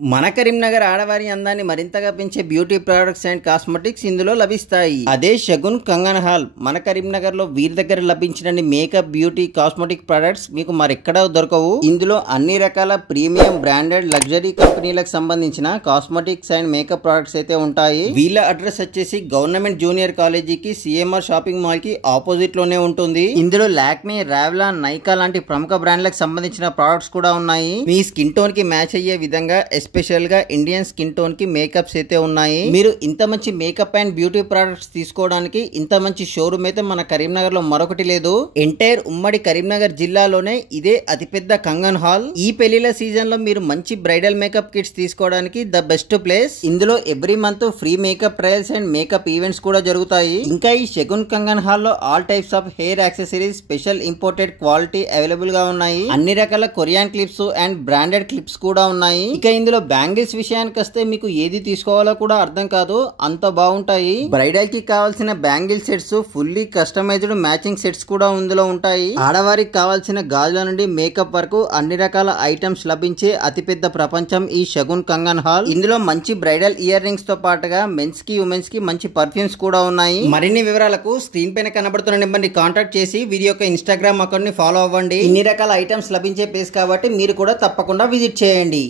మన కరీంనగర్ ఆడవారి అందాన్ని మరింతగా పెంచే బ్యూటీ ప్రొడక్ట్స్ అండ్ కాస్మెటిక్స్ ఇందులో లభిస్తాయి. అదే షగున్ కంగన్ హాల్. మన కరీంనగర్ లో వీరి దగ్గర లభించిన మేకప్, బ్యూటీ, కాస్మెటిక్ ప్రొడక్ట్స్ మీకు మరెక్కడా దొరకవు. ఇందులో అన్ని రకాల ప్రీమియం, బ్రాండెడ్, లగ్జరీ కంపెనీలకు సంబంధించిన కాస్మెటిక్స్ అండ్ మేకప్ ప్రొడక్ట్స్ అయితే ఉంటాయి. వీళ్ళ అడ్రస్ వచ్చేసి గవర్నమెంట్ జూనియర్ కాలేజీకి సిఎంఆర్ షాపింగ్ మాల్ కి ఆపోజిట్ లోనే ఉంటుంది. ఇందులో లాక్మీ, రావ్లాన్, నైకా లాంటి ప్రముఖ బ్రాండ్లకు సంబంధించిన ప్రొడక్ట్స్ కూడా ఉన్నాయి. మీ స్కిన్ టోన్ కి మ్యాచ్ అయ్యే విధంగా స్పెషల్ గా ఇండియన్ స్కిన్ టోన్ కి మేకప్స్ అయితే ఉన్నాయి. మీరు ఇంత మంచి మేకప్ అండ్ బ్యూటీ ప్రొడక్ట్స్ తీసుకోవడానికి ఇంత మంచి షోరూమ్ అయితే మన కరీంనగర్ లో మరొకటి లేదు. ఎంటైర్ ఉమ్మడి కరీంనగర్ జిల్లాలోనే ఇదే అతిపెద్ద కంగన్ హాల్. ఈ పెళ్లిల సీజన్ లో మీరు మంచి బ్రైడల్ మేకప్ కిట్స్ తీసుకోవడానికి ద బెస్ట్ ప్లేస్. ఇందులో every month free makeup trials and makeup events కూడా జరుగుతాయి. ఇంకా ఈ షగున్ కంగన్ హాల్ లో all types of hair accessories, special imported quality available గా ఉన్నాయి. అన్ని రకాల Korean clips and branded clips కూడా ఉన్నాయి. ఇక ఇందులో బ్యాంగిల్స్ విషయానికి వస్తే మీకు ఏది తీసుకోవాలో కూడా అర్థం కాదు, అంత బాగుంటాయి. బ్రైడల్ కి కావాల్సిన bangle sets, fully customised matching sets కూడా ఇందులో ఉంటాయి. ఆడవారికి కావాల్సిన గాజుల నుండి మేకప్ వరకు అన్ని రకాల ఐటమ్స్ లభించే అతిపెద్ద ప్రపంచం ఈ షగున్ కంగన్ హాల్. ఇందులో మంచి బ్రైడల్ ఇయర్ రింగ్స్ తో పాటుగా మెన్స్ కి, ఉమెన్స్ కి మంచి పర్ఫ్యూమ్స్ కూడా ఉన్నాయి. మరిన్ని వివరాలకు స్క్రీన్ పైన కనబడుతున్న నెంబర్ని కాంటాక్ట్ చేసి వీరి యొక్క ఇన్స్టాగ్రామ్ అకౌంట్ ని ఫాలో అవ్వండి. ఇన్ని రకాల ఐటమ్స్ లభించే ప్లేస్ కాబట్టి మీరు కూడా తప్పకుండా విజిట్ చేయండి.